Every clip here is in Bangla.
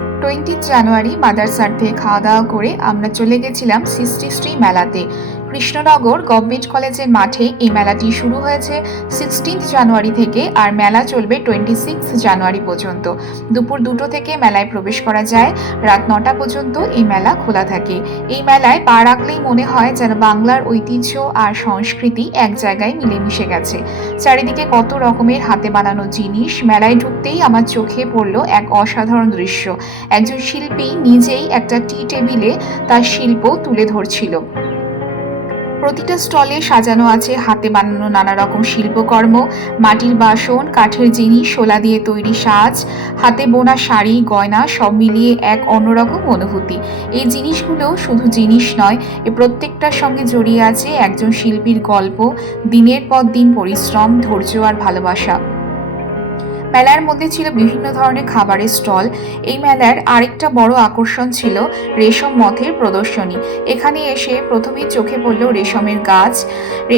20 জানুয়ারি মাদার্স আর্থে খাওয়া দাওয়া করে আমরা চলে গেছিলাম সৃষ্টিশ্রী মেলাতে। কৃষ্ণনগর গভর্নমেন্ট কলেজের মাঠে এই মেলাটি শুরু হয়েছে 16 জানুয়ারি থেকে আর মেলা চলবে 26 জানুয়ারি পর্যন্ত। দুপুর 2টো থেকে মেলায় প্রবেশ করা যায়, রাত 9টা পর্যন্ত এই মেলা খোলা থাকে। এই মেলায় পা রাখলেই মনে হয় যেন বাংলার ঐতিহ্য আর সংস্কৃতি এক জায়গায় মিলেমিশে গেছে। চারিদিকে কত রকমের হাতে বানানো জিনিস। মেলায় ঢুকতেই আমার চোখে পড়ল এক অসাধারণ দৃশ্য। একজন শিল্পী নিজেই একটা টি টেবিলে তার শিল্প তুলে ধরছিল। প্রতিটা স্টলে সাজানো আছে হাতে বানানো নানা রকম শিল্পকর্ম, মাটির বাসন, কাঠের জিনিস, শোলা দিয়ে তৈরি সাজ, হাতে বোনা শাড়ি, গয়না, সব মিলিয়ে এক অন্যরকম অনুভূতি। এই জিনিসগুলো শুধু জিনিস নয়, এ প্রত্যেকটার সঙ্গে জড়িয়ে আছে একজন শিল্পীর গল্প, দিনের পর দিন পরিশ্রম, ধৈর্য আর ভালোবাসা। মেলার মধ্যে ছিল বিভিন্ন ধরনের খাবারের স্টল। এই মেলার আরেকটা বড় আকর্ষণ ছিল রেশম মথের প্রদর্শনী। এখানে এসে প্রথমেই চোখে পড়ল রেশমের গাছ,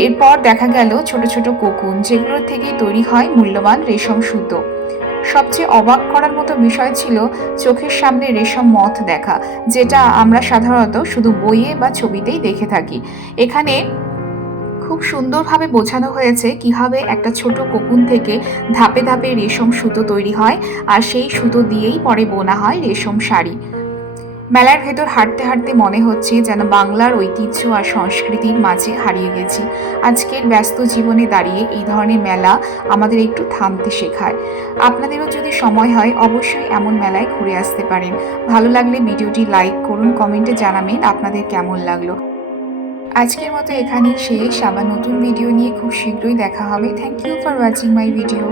এরপর দেখা গেল ছোট ছোট কোকুন, যেগুলোর থেকে তৈরি হয় মূল্যবান রেশম সুতো। সবচেয়ে অবাক করার মতো বিষয় ছিল চোখের সামনে রেশম মথ দেখা, যেটা আমরা সাধারণত শুধু বইয়ে বা ছবিতেই দেখে থাকি। এখানে খুব সুন্দরভাবে বোঝানো হয়েছে কিভাবে একটা ছোট কোকুন থেকে ধাপে ধাপে রেশম সুতো তৈরি হয়, আর সেই সুতো দিয়েই পরে বোনা হয় রেশম শাড়ি। মেলার ভেতর হাঁটতে হাঁটতে মনে হচ্ছে যেন বাংলার ঐতিহ্য আর সংস্কৃতির মাঝে হারিয়ে গেছি। আজকের ব্যস্ত জীবনে দাঁড়িয়ে এই ধরনের মেলা আমাদের একটু থামতে শেখায়। আপনাদেরও যদি সময় হয় অবশ্যই এমন মেলায় ঘুরে আসতে পারেন। ভালো লাগলে ভিডিওটি লাইক করুন, কমেন্টে জানাবেন আপনাদের কেমন লাগলো। আজকের মতো এখানেই শেষ। আবার নতুন ভিডিও নিয়ে খুব শীঘ্রই দেখা হবে। Thank you for watching my video.